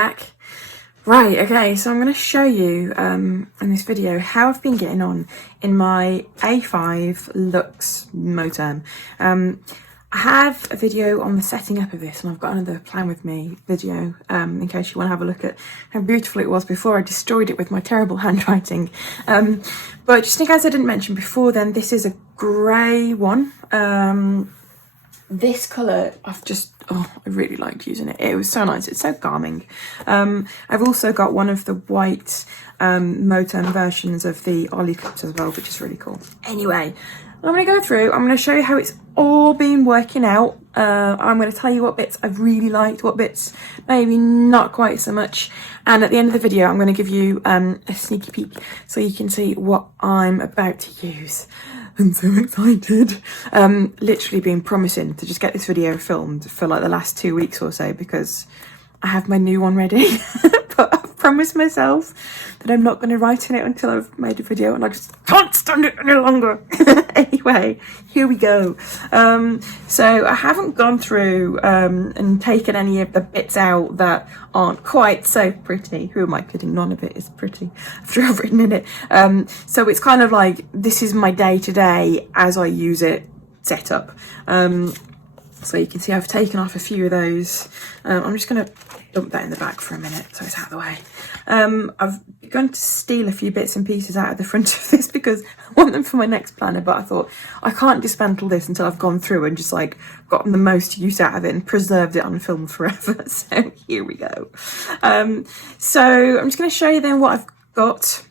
back. Right, okay, so I'm going to show you in this video how I've been getting on in my A5 Luxe Moterm. I have a video on the setting up of this, and I've got another plan with me video in case you want to have a look at how beautiful it was before I destroyed it with my terrible handwriting. But just in case I didn't mention before then, this is a grey one. This colour, I really liked using it. It was so nice. It's so calming. I've also got one of the white Moterm versions of the Ollie clips as well, which is really cool. Anyway, I'm going to go through. I'm going to show you how it's all been working out. I'm going to tell you what bits I've really liked, what bits maybe not quite so much. And at the end of the video, I'm going to give you a sneaky peek so you can see what I'm about to use. I'm so excited. Literally been promising to just get this video filmed for like the last 2 weeks or so because I have my new one ready. But I've promised myself that I'm not going to write in it until I've made a video, and I just can't stand it any longer. Anyway, here we go. So I haven't gone through and taken any of the bits out that aren't quite so pretty. Who am I kidding? None of it is pretty after I've written in it. So it's kind of like, this is my day-to-day as I use it setup. So you can see I've taken off a few of those. I'm just going to dump that in the back for a minute so it's out of the way. I've begun to steal a few bits and pieces out of the front of this because I want them for my next planner, but I thought I can't dismantle this until I've gone through and just like gotten the most use out of it and preserved it on film forever. So here we go. So I'm just going to show you then what I've got.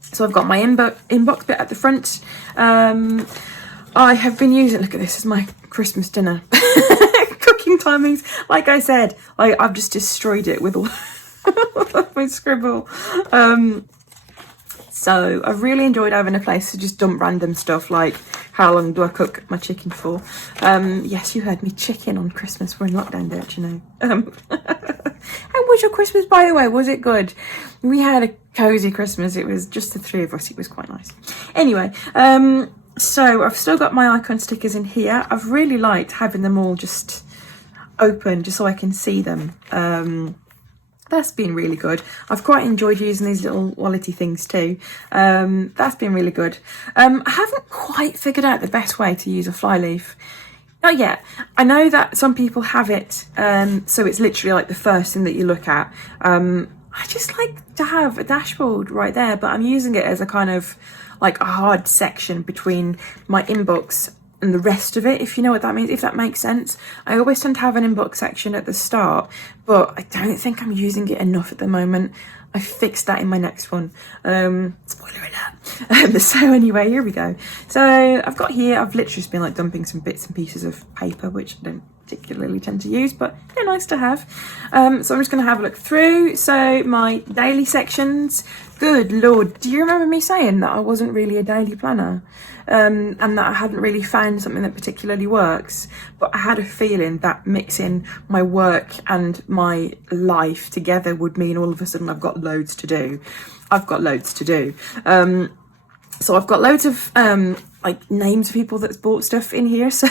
So I've got my inbox bit at the front. I have been using, look at this, as my Christmas dinner. Cooking timings. Like I said, I've just destroyed it with all my scribble. So I've really enjoyed having a place to just dump random stuff like, how long do I cook my chicken for? Yes, you heard me, chicken on Christmas. We're in lockdown, don't you know? How was your Christmas, by the way? Was it good? We had a cosy Christmas. It was just the three of us. It was quite nice. Anyway, so I've still got my icon stickers in here. I've really liked having them all just open just so I can see them. That's been really good. I've quite enjoyed using these little wallety things too. That's been really good. I haven't quite figured out the best way to use a flyleaf. Not yet. I know that some people have it, so it's literally like the first thing that you look at. I just like to have a dashboard right there, but I'm using it as a kind of like a hard section between my inbox and the rest of it, if you know what that means, if that makes sense. I always tend to have an inbox section at the start, but I don't think I'm using it enough at the moment. I fixed that in my next one. Spoiler alert. So anyway, here we go. So I've got here, I've literally just been like dumping some bits and pieces of paper, which I don't particularly tend to use, but they're nice to have. So I'm just going to have a look through. So my daily sections, good Lord, do you remember me saying that I wasn't really a daily planner? And that I hadn't really found something that particularly works, but I had a feeling that mixing my work and my life together would mean all of a sudden I've got loads to do. I've got loads to do. So I've got loads of like names of people that's bought stuff in here, so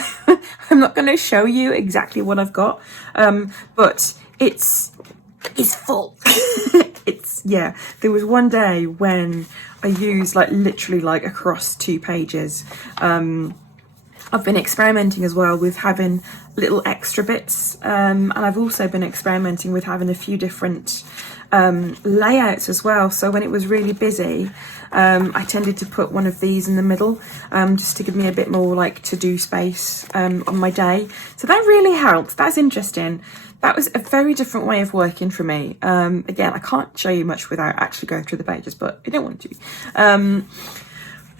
I'm not going to show you exactly what I've got, but it's full. Yeah, there was one day when I used like literally like across 2 pages. I've been experimenting as well with having little extra bits, and I've also been experimenting with having a few different layouts as well. So when it was really busy, I tended to put one of these in the middle, just to give me a bit more like to-do space on my day. So that really helped. That's interesting. That was a very different way of working for me. Again, I can't show you much without actually going through the pages, but I don't want to.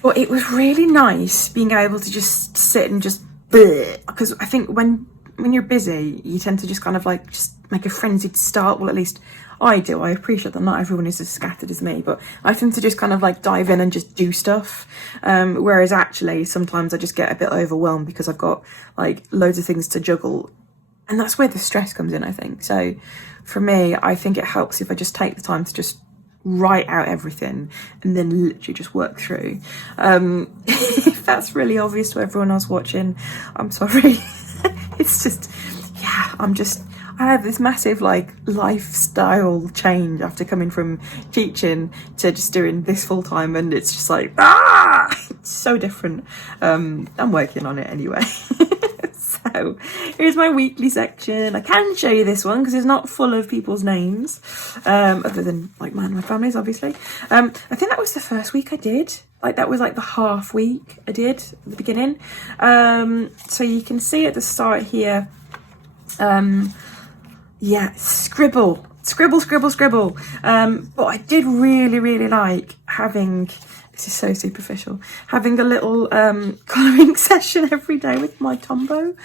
But it was really nice being able to just sit and just, because I think when you're busy, you tend to just kind of like just make a frenzied start. Well, at least I do. I appreciate that not everyone is as scattered as me, but I tend to just kind of like dive in and just do stuff. Whereas actually sometimes I just get a bit overwhelmed because I've got like loads of things to juggle. And that's where the stress comes in, I think. So for me, I think it helps if I just take the time to just write out everything and then literally just work through. If that's really obvious to everyone else watching, I'm sorry. It's just, yeah, I had this massive like lifestyle change after coming from teaching to just doing this full time, and it's just like it's so different. I'm working on it anyway. So here's my weekly section. I can show you this one because it's not full of people's names, other than like mine and my family's, obviously. I think that was the first week I did. Like that was like the half week I did at the beginning. So you can see at the start here, yeah, scribble. But I did really like having, this is so superficial, having a little colouring session every day with my Tombow.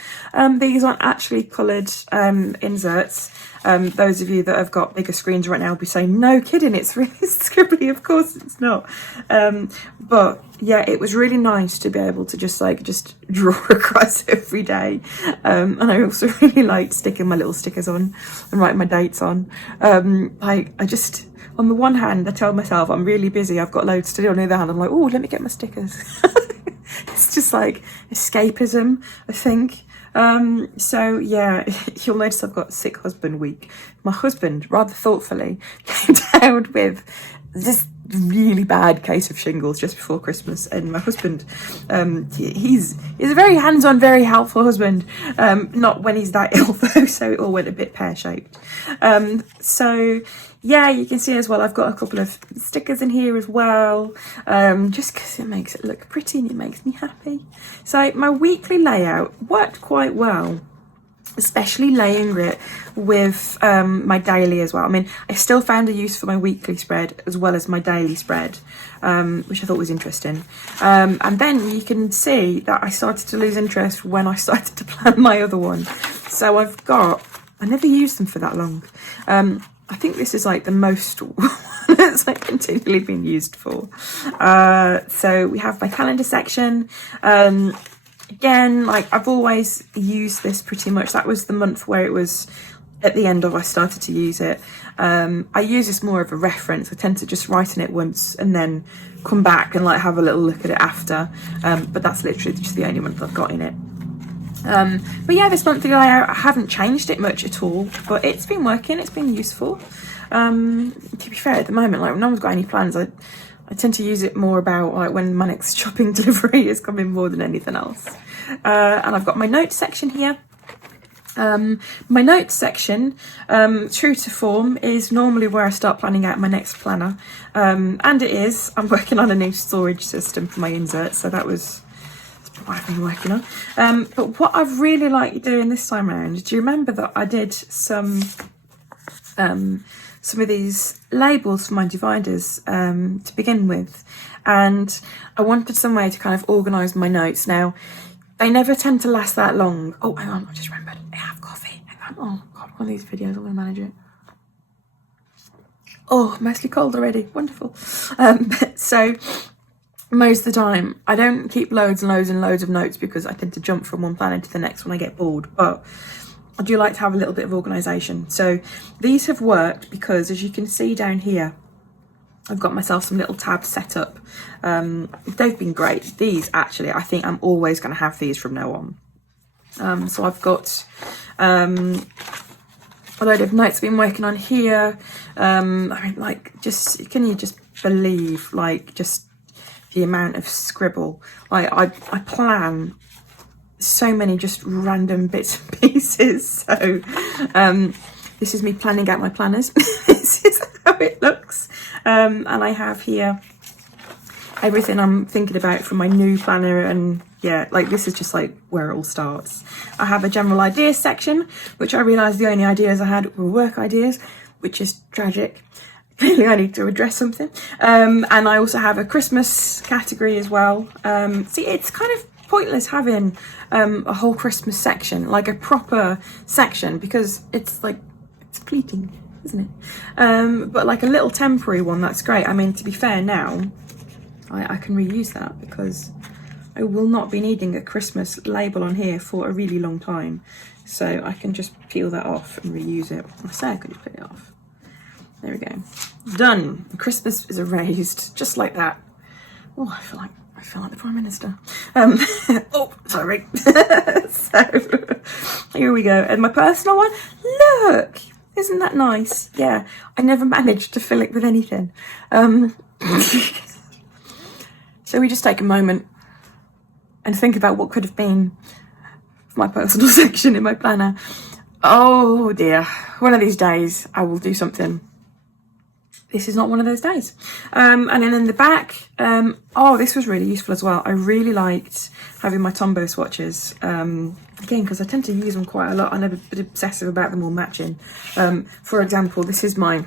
These aren't actually coloured inserts. Those of you that have got bigger screens right now will be saying, no kidding, it's really scribbly. Of course it's not. But yeah, it was really nice to be able to just draw across every day. And I also really liked sticking my little stickers on and writing my dates on. On the one hand, I tell myself I'm really busy, I've got loads to do. On the other hand, I'm like, oh, let me get my stickers. It's just like escapism, I think. So yeah, you'll notice I've got sick husband week. My husband, rather thoughtfully, came down with this really bad case of shingles just before Christmas, and my husband, he's a very hands-on, very helpful husband, not when he's that ill though, so it all went a bit pear-shaped. So yeah, you can see as well I've got a couple of stickers in here as well, just because it makes it look pretty and it makes me happy. So my weekly layout worked quite well, especially laying it with my daily as well. I mean, I still found a use for my weekly spread as well as my daily spread, which I thought was interesting. And then you can see that I started to lose interest when I started to plan my other one. So I never used them for that long. I think this is like the most that's like continually been used for. So we have my calendar section. Again, like I've always used this pretty much. That was the month where it was at the end of I started to use it. I use this more of a reference. I tend to just write in it once and then come back and like have a little look at it after. But that's literally just the only month I've got in it. But yeah, this monthly layout, I haven't changed it much at all, but it's been working, it's been useful. To be fair, at the moment, like when no one's got any plans, I tend to use it more about like when my next shopping delivery is coming more than anything else. And I've got my notes section here. My notes section, true to form, is normally where I start planning out my next planner. And it is, I'm working on a new storage system for my inserts, so that's what I've been working on. But what I've really liked doing this time around, do you remember that I did some of these labels for my dividers to begin with, and I wanted some way to kind of organise my notes. Now, they never tend to last that long. Oh, hang on, I just remembered. I have coffee. Hang on. Oh, God, one of these videos, I'm going to manage it. Oh, mostly cold already. Wonderful. So, most of the time, I don't keep loads and loads and loads of notes because I tend to jump from one planner to the next when I get bored. But I do like to have a little bit of organisation. So these have worked because, as you can see down here, I've got myself some little tabs set up. They've been great. These, actually, I think I'm always going to have these from now on. So I've got a load of notes I've been working on here. I mean, like, can you just believe, like, just the amount of scribble? Like, I plan so many just random bits and pieces. So this is me planning out my planners. This is how it looks. And I have here everything I'm thinking about for my new planner, and yeah, like this is just like where it all starts. I have a general ideas section, which I realised the only ideas I had were work ideas, which is tragic. Clearly I need to address something. And I also have a Christmas category as well. See, it's kind of pointless having a whole Christmas section, like a proper section, because it's like, it's fleeting, isn't it? But like a little temporary one, that's great. I mean, to be fair now, I can reuse that because I will not be needing a Christmas label on here for a really long time. So I can just peel that off and reuse it. I say I could just peel it off. There we go. Done. Christmas is erased, just like that. Oh, I feel like the Prime Minister. Oh, sorry. So here we go. And my personal one, look, isn't that nice? Yeah, I never managed to fill it with anything. So we just take a moment and think about what could have been my personal section in my planner. Oh dear, one of these days I will do something. This is not one of those days. And then in the back, oh, this was really useful as well. I really liked having my Tombow swatches, again, because I tend to use them quite a lot. I'm a bit obsessive about them all matching. For example, this is my,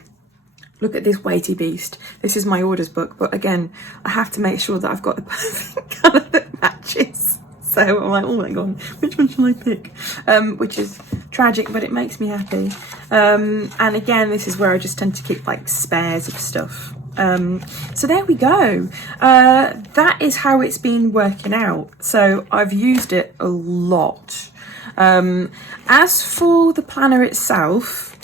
look at this weighty beast. This is my orders book, but again, I have to make sure that I've got the perfect colour that matches. So I'm like, oh my god, which one shall I pick? Which is tragic, but it makes me happy. And again, this is where I just tend to keep like spares of stuff. So there we go. That is how it's been working out. So I've used it a lot. As for the planner itself,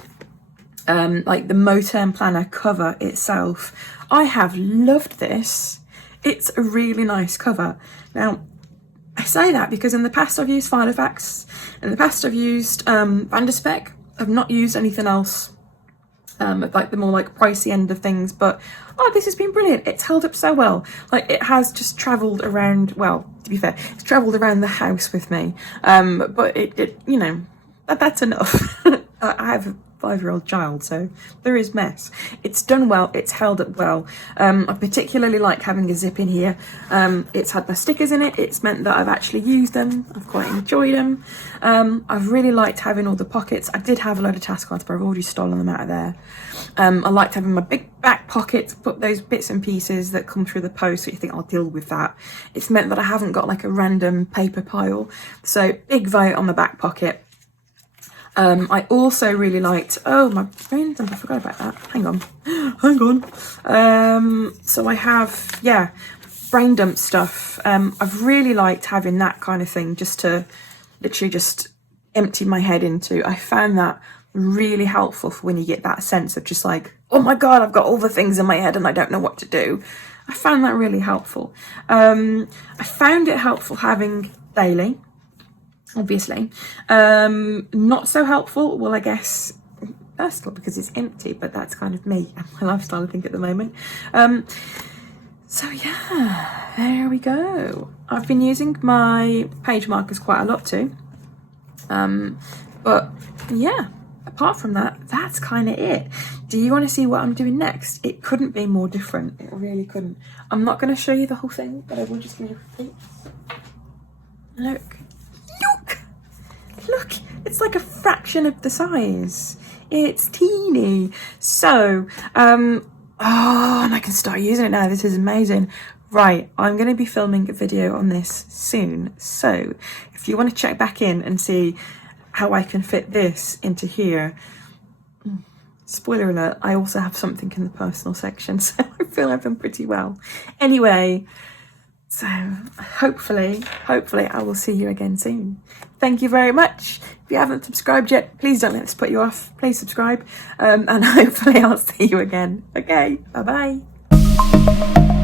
like the Moterm planner cover itself, I have loved this. It's a really nice cover. Now, I say that because in the past I've used Filofax, in the past I've used Vanderspec. I've not used anything else, like the more like pricey end of things, but oh, this has been brilliant. It's held up so well. Like it has just travelled around, well, to be fair, it's travelled around the house with me, but it you know, that's enough. I have a 5-year-old child, so there is mess. It's done well, it's held up well. I particularly like having a zip in here. It's had my stickers in it, it's meant that I've actually used them, I've quite enjoyed them. I've really liked having all the pockets. I did have a load of task cards, but I've already stolen them out of there. I liked having my big back pocket to put those bits and pieces that come through the post, so you think I'll deal with that. It's meant that I haven't got like a random paper pile. So big vote on the back pocket. I also really liked, oh, my brain dump, I forgot about that. Hang on. So I have, yeah, brain dump stuff. I've really liked having that kind of thing just to literally just empty my head into. I found that really helpful for when you get that sense of just like, oh my God, I've got all the things in my head and I don't know what to do. I found that really helpful. I found it helpful having daily. Obviously, not so helpful. Well, I guess first of all because it's empty, but that's kind of me and my lifestyle, I think, at the moment. So yeah, there we go. I've been using my page markers quite a lot too. But yeah, apart from that, that's kind of it. Do you want to see what I'm doing next? It couldn't be more different. It really couldn't. I'm not going to show you the whole thing, but I will just give you a peek. Look, it's like a fraction of the size. It's teeny. So, oh, and I can start using it now. This is amazing. Right, I'm going to be filming a video on this soon. So, if you want to check back in and see how I can fit this into here, spoiler alert, I also have something in the personal section, so I feel I've done pretty well. Anyway, so hopefully I will see you again soon. Thank you very much. If you haven't subscribed yet, please don't let this put you off. Please subscribe, and hopefully I'll see you again. Okay, bye-bye.